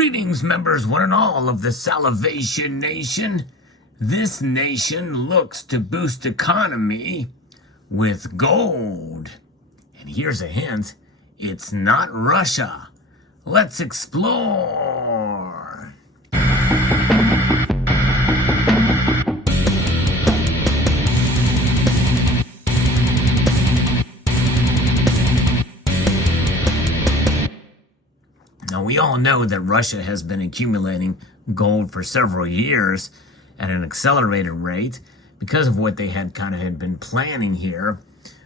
Greetings, members, one and all of the Salivation Nation. This nation looks to boost economy with gold. And here's a hint, it's not Russia. Let's explore. Now, we all know that Russia has been accumulating gold for several years at an accelerated rate because of what they had been planning here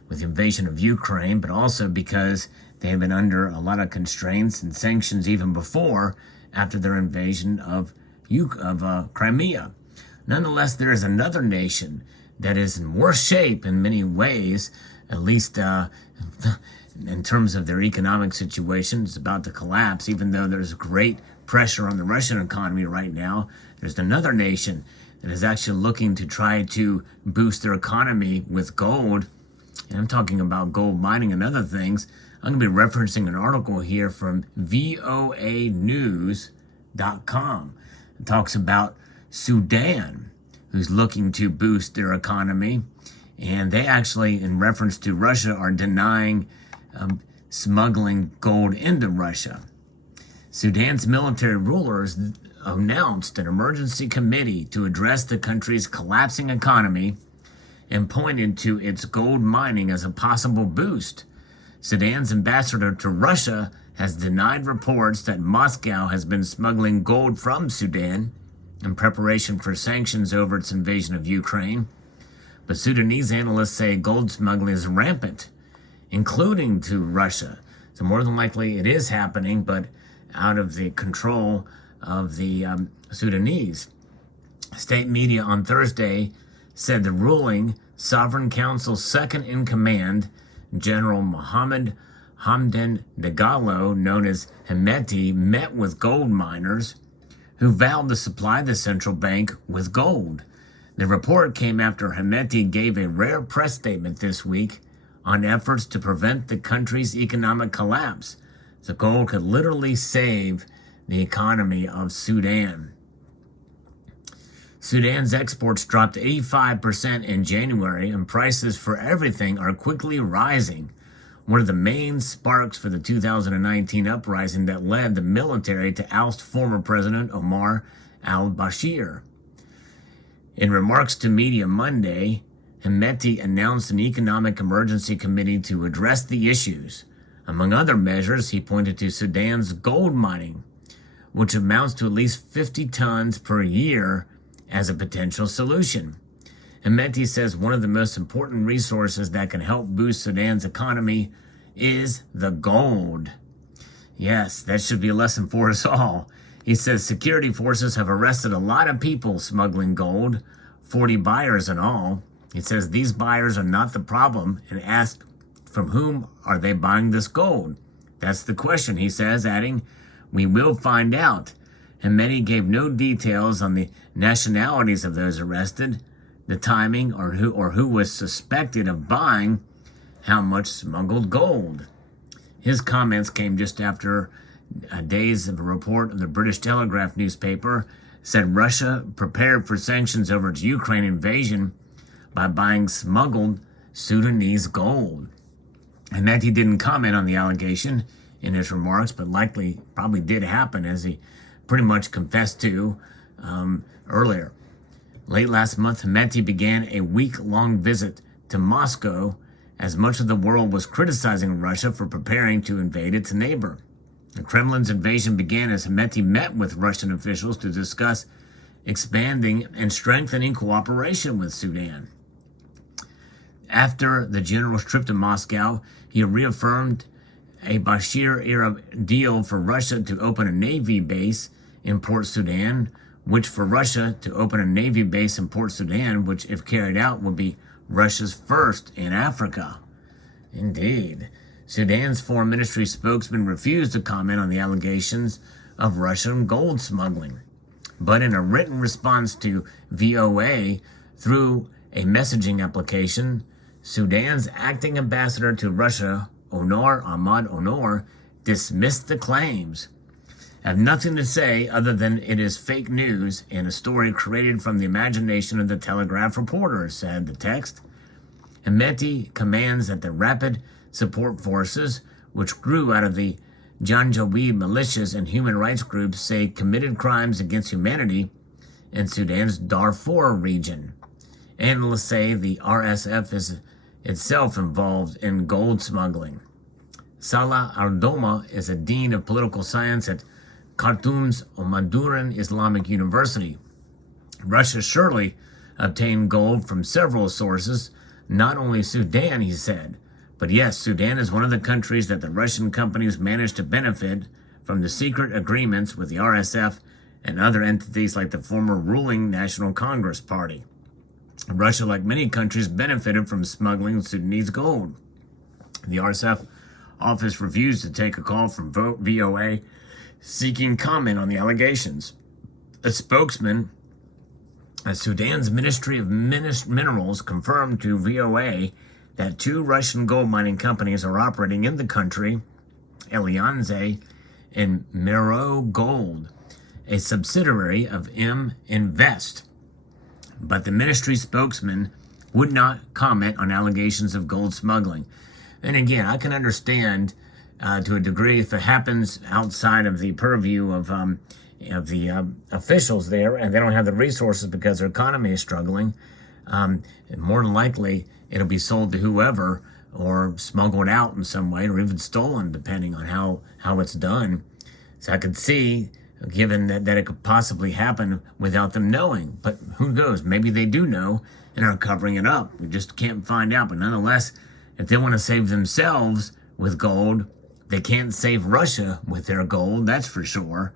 with the invasion of Ukraine, but also because they have been under a lot of constraints and sanctions even before, after their invasion of Crimea. Nonetheless, there is another nation that is in worse shape in many ways, at least in terms of their economic situation. It's about to collapse, even though there's great pressure on the Russian economy right now. There's another nation that is actually looking to try to boost their economy with gold. And I'm talking about gold mining and other things. I'm going to be referencing an article here from voanews.com. It talks about Sudan, who's looking to boost their economy. And they actually, in reference to Russia, are denying smuggling gold into Russia. Sudan's military rulers announced an emergency committee to address the country's collapsing economy and pointed to its gold mining as a possible boost. Sudan's ambassador to Russia has denied reports that Moscow has been smuggling gold from Sudan in preparation for sanctions over its invasion of Ukraine. But Sudanese analysts say gold smuggling is rampant, including to Russia. So more than likely it is happening, but out of the control of the Sudanese. State media on Thursday said the ruling Sovereign Council's second in command, General Mohammed Hamdan Dagalo, known as Hemeti, met with gold miners who vowed to supply the central bank with gold. The report came after Hemeti gave a rare press statement this week on efforts to prevent the country's economic collapse. The gold could literally save the economy of Sudan. Sudan's exports dropped 85% in January, and prices for everything are quickly rising. One of the main sparks for the 2019 uprising that led the military to oust former President Omar al-Bashir. In remarks to media Monday, Hemeti announced an economic emergency committee to address the issues. Among other measures, he pointed to Sudan's gold mining, which amounts to at least 50 tons per year, as a potential solution. Hemeti says one of the most important resources that can help boost Sudan's economy is the gold. Yes, that should be a lesson for us all. He says security forces have arrested a lot of people smuggling gold, 40 buyers in all. He says these buyers are not the problem, and asks from whom are they buying this gold? That's the question, he says, adding, we will find out. Hemeti gave no details on the nationalities of those arrested, the timing, or who was suspected of buying how much smuggled gold. His comments came just after days of a report of the British Telegraph newspaper said Russia prepared for sanctions over its Ukraine invasion by buying smuggled Sudanese gold. Hemeti didn't comment on the allegation in his remarks, but probably did happen, as he pretty much confessed to earlier. Late last month, Hemeti began a week-long visit to Moscow as much of the world was criticizing Russia for preparing to invade its neighbor. The Kremlin's invasion began as Hemeti met with Russian officials to discuss expanding and strengthening cooperation with Sudan. After the general's trip to Moscow, he reaffirmed a Bashir-era deal for Russia to open a Navy base in Port Sudan, which for Russia to open a Navy base in Port Sudan, which if carried out would be Russia's first in Africa. Indeed. Sudan's foreign ministry spokesman refused to comment on the allegations of Russian gold smuggling. But in a written response to VOA through a messaging application, Sudan's acting ambassador to Russia, Ahmad Onor, dismissed the claims. have nothing to say other than it is fake news and a story created from the imagination of the Telegraph reporter, said the text. Hemeti commands that the Rapid Support Forces, which grew out of the Janjaweed militias and human rights groups, say committed crimes against humanity in Sudan's Darfur region. Analysts say the RSF is itself involved in gold smuggling. Salah Ardoma is a dean of political science at Khartoum's Omaduran Islamic University. Russia surely obtained gold from several sources, not only Sudan, he said. But yes, Sudan is one of the countries that the Russian companies managed to benefit from the secret agreements with the RSF and other entities like the former ruling National Congress Party. Russia, like many countries, benefited from smuggling Sudanese gold. The RSF office refused to take a call from VOA seeking comment on the allegations. A spokesman at Sudan's Ministry of Minerals confirmed to VOA that 2 Russian gold mining companies are operating in the country, Allianz and Mero Gold, a subsidiary of M Invest. But the ministry spokesman would not comment on allegations of gold smuggling. And again, I can understand to a degree if it happens outside of the purview of the officials there and they don't have the resources because their economy is struggling, more than likely it'll be sold to whoever or smuggled out in some way or even stolen, depending on how it's done. So I could see, given that it could possibly happen without them knowing. But who knows? Maybe they do know and are covering it up. We just can't find out. But nonetheless, if they want to save themselves with gold, they can't save Russia with their gold, that's for sure.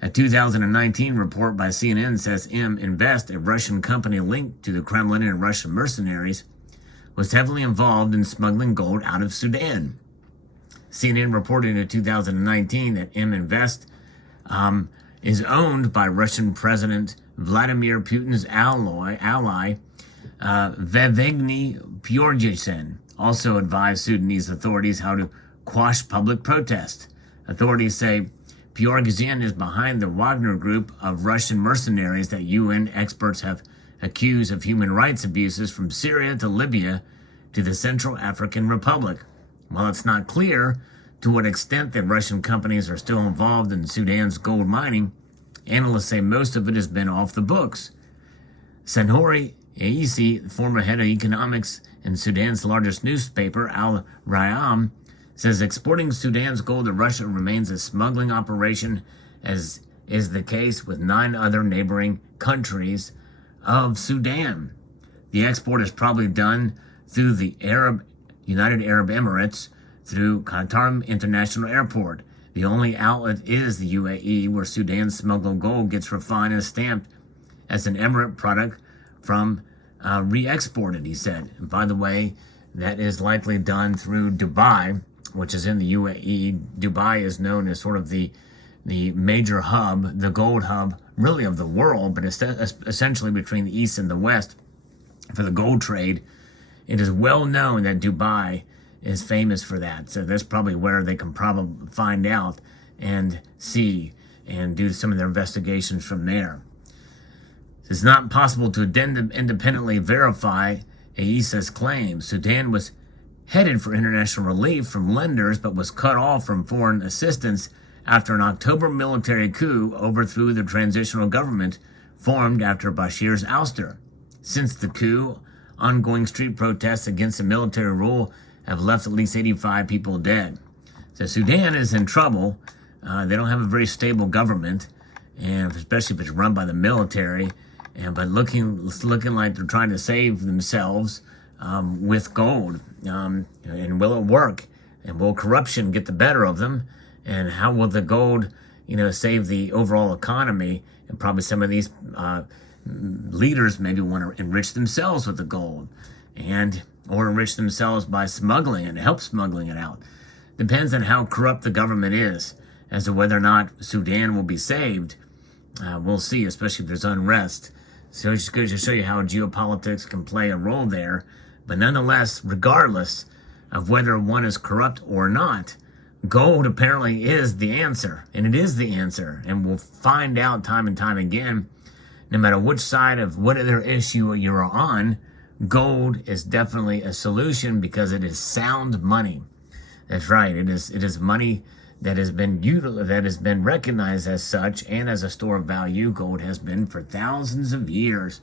A 2019 report by CNN says M Invest, a Russian company linked to the Kremlin and Russian mercenaries, was heavily involved in smuggling gold out of Sudan. CNN reported in 2019 that M Invest is owned by Russian President Vladimir Putin's ally Yevgeny Prigozhin, also advised Sudanese authorities how to quash public protest. Authorities say Prigozhin is behind the Wagner group of Russian mercenaries that UN experts have accused of human rights abuses from Syria to Libya to the Central African Republic. While it's not clear to what extent the Russian companies are still involved in Sudan's gold mining, analysts say most of it has been off the books. Sanhori Aisi, former head of economics in Sudan's largest newspaper, Al Rayam, says exporting Sudan's gold to Russia remains a smuggling operation, as is the case with 9 other neighboring countries of Sudan. The export is probably done through the United Arab Emirates, through Qatar International Airport. The only outlet is the UAE, where Sudan's smuggled gold gets refined and stamped as an emirate product from re-exported, he said. And by the way, that is likely done through Dubai, which is in the UAE. Dubai is known as sort of the major hub, the gold hub, really of the world, but it's essentially between the East and the West for the gold trade. It is well known that Dubai is famous for that. So that's probably where they can probably find out and see and do some of their investigations from there. It's not possible to independently verify Aisa's claims. Sudan was headed for international relief from lenders, but was cut off from foreign assistance after an October military coup overthrew the transitional government formed after Bashir's ouster. Since the coup, ongoing street protests against the military rule have left at least 85 people dead. So Sudan is in trouble. They don't have a very stable government, and especially if it's run by the military. But looking like they're trying to save themselves with gold. And will it work? And will corruption get the better of them? And how will the gold, save the overall economy? And probably some of these leaders maybe want to enrich themselves with the gold, or enrich themselves by smuggling and help smuggling it out. Depends on how corrupt the government is as to whether or not Sudan will be saved. We'll see, especially if there's unrest. So it's just good to show you how geopolitics can play a role there. But nonetheless, regardless of whether one is corrupt or not, gold apparently is the answer, and it is the answer. And we'll find out time and time again, no matter which side of whatever issue you're on, gold is definitely a solution because it is sound money. That's right. It is money that has been recognized as such and as a store of value. Gold has been for thousands of years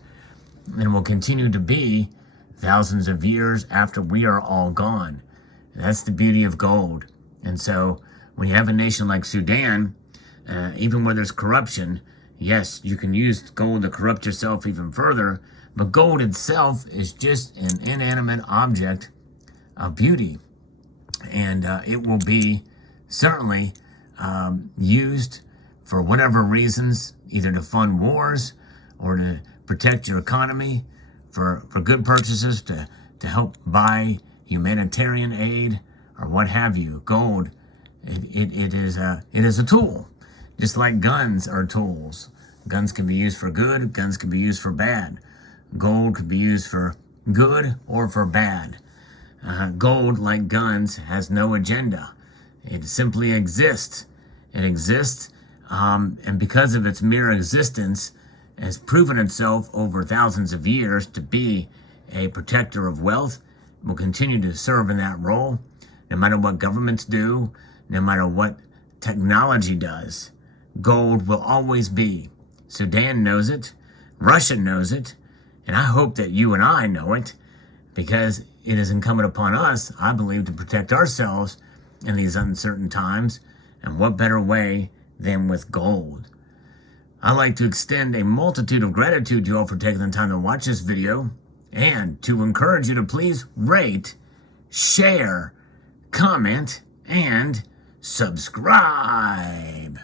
and will continue to be thousands of years after we are all gone. And that's the beauty of gold. And so when you have a nation like Sudan, even where there's corruption, yes, you can use gold to corrupt yourself even further, but gold itself is just an inanimate object of beauty. And it will be certainly used for whatever reasons, either to fund wars or to protect your economy, for good purchases, to help buy humanitarian aid or what have you. Gold, it is a tool, just like guns are tools. Guns can be used for good, guns can be used for bad. Gold can be used for good or for bad. Gold, like guns, has no agenda. It simply exists. It exists, and because of its mere existence, has proven itself over thousands of years to be a protector of wealth. It will continue to serve in that role, no matter what governments do, no matter what technology does. Gold will always be. Sudan knows it, Russia knows it, and I hope that you and I know it, because it is incumbent upon us, I believe, to protect ourselves in these uncertain times. And what better way than with gold? I'd like to extend a multitude of gratitude to you all for taking the time to watch this video, and to encourage you to please rate, share, comment, and subscribe.